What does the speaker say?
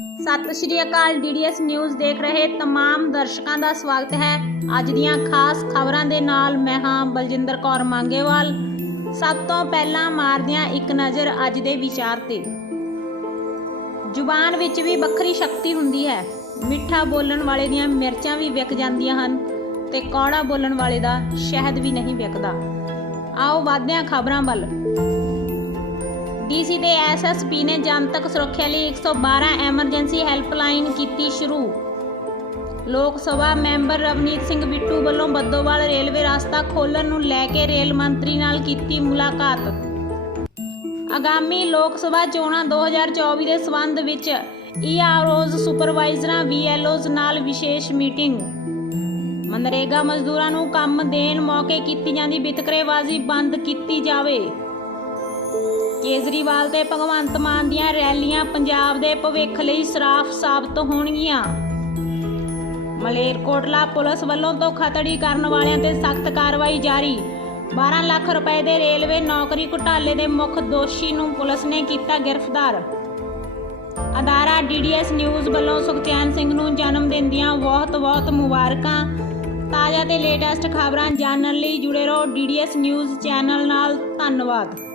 ਸਤਿ ਸ਼੍ਰੀ ਅਕਾਲ DDS news ਦੇਖ ਰਹੇ ਤਮਾਮ ਦਰਸ਼ਕਾਂ ਦਾ ਸਵਾਗਤ ਹੈ। ਅੱਜ ਦੀਆਂ ਖਾਸ ਖਬਰਾਂ ਦੇ ਨਾਲ ਮੈਂ ਹਾਂ ਬਲਜਿੰਦਰ ਕੌਰ ਮਾਂਗੇਵਾਲ। ਸਭ ਤੋਂ ਪਹਿਲਾਂ ਮਾਰਦਿਆਂ ਇੱਕ ਨਜ਼ਰ ਅੱਜ ਦੇ ਵਿਚਾਰ ਤੇ। ਜ਼ੁਬਾਨ ਵਿੱਚ ਵੀ ਵੱਖਰੀ ਸ਼ਕਤੀ ਹੁੰਦੀ ਹੈ। ਮਿੱਠਾ ਬੋਲਣ ਵਾਲੇ ਦੀਆਂ ਮਿਰਚਾਂ ਵੀ ਵਿਕ ਜਾਂਦੀਆਂ ਹਨ ਤੇ ਕੌੜਾ ਬੋਲਣ ਵਾਲੇ ਦਾ ਸ਼ਹਿਦ ਵੀ ਨਹੀਂ ਵਿਕਦਾ। ਆਓ ਵਾਧਿਆਂ ਖਬਰਾਂ ਵੱਲ। ਡੀਸੀ ਦੇ ਐਸਐਸਪੀ ਨੇ ਜਨਤਕ ਸੁਰੱਖਿਆ ਲਈ 112 ਐਮਰਜੈਂਸੀ ਹੈਲਪਲਾਈਨ ਕੀਤੀ ਸ਼ੁਰੂ। ਲੋਕ ਸਭਾ ਮੈਂਬਰ ਰਵਨੀਤ ਸਿੰਘ ਬਿੱਟੂ ਵੱਲੋਂ ਬੱਦੋਵਾਲ ਰੇਲਵੇ ਰਸਤਾ ਖੋਲ੍ਹਣ ਨੂੰ ਲੈ ਕੇ ਰੇਲ ਮੰਤਰੀ ਨਾਲ ਕੀਤੀ ਮੁਲਾਕਾਤ। ਆਗਾਮੀ ਲੋਕ ਸਭਾ ਚੋਣਾਂ 2024 ਦੇ ਸੰਬੰਧ ਵਿੱਚ ਈਆਰਓਜ਼ ਸੁਪਰਵਾਈਜ਼ਰਾਂ ਵੀਐਲਓਜ਼ ਨਾਲ ਵਿਸ਼ੇਸ਼ ਮੀਟਿੰਗ। ਮਨਰੇਗਾ ਮਜ਼ਦੂਰਾਂ ਨੂੰ ਕੰਮ ਦੇਣ ਮੌਕੇ ਕੀਤੀ ਜਾਂਦੀ ਵਿਤਕਰੇਬਾਜ਼ੀ ਬੰਦ ਕੀਤੀ ਜਾਵੇ। ਕੇਜਰੀਵਾਲ ਤੇ ਭਗਵੰਤ ਮਾਨ ਦੀਆਂ ਰੈਲੀਆਂ ਪੰਜਾਬ ਦੇ ਭਵਿੱਖ ਲਈ ਸਰਾਫ ਸਾਬਤ ਹੋਣਗੀਆਂ। ਮਲੇਰਕੋਟਲਾ ਪੁਲਿਸ ਵੱਲੋਂ ਧੋਖਾਧੜੀ ਕਰਨ ਵਾਲਿਆਂ ਤੇ ਸਖਤ ਕਾਰਵਾਈ ਜਾਰੀ। 12 ਲੱਖ ਰੁਪਏ ਦੇ ਰੇਲਵੇ ਨੌਕਰੀ ਘੁਟਾਲੇ ਦੇ ਮੁੱਖ ਦੋਸ਼ੀ ਨੂੰ ਪੁਲਿਸ ਨੇ ਕੀਤਾ ਗ੍ਰਿਫਤਾਰ। ਅਦਾਰਾ ਡੀਡੀਐਸ ਨਿਊਜ਼ ਵੱਲੋਂ ਸੁਖਚੈਨ ਸਿੰਘ ਨੂੰ ਜਨਮ ਦਿਨ ਦੀਆਂ ਬਹੁਤ-ਬਹੁਤ ਮੁਬਾਰਕਾਂ। ਤਾਜ਼ਾ ਤੇ ਲੇਟੈਸਟ ਖਬਰਾਂ ਜਾਣਨ ਲਈ ਜੁੜੇ ਰਹੋ ਡੀਡੀਐਸ ਨਿਊਜ਼ ਚੈਨਲ ਨਾਲ। ਧੰਨਵਾਦ।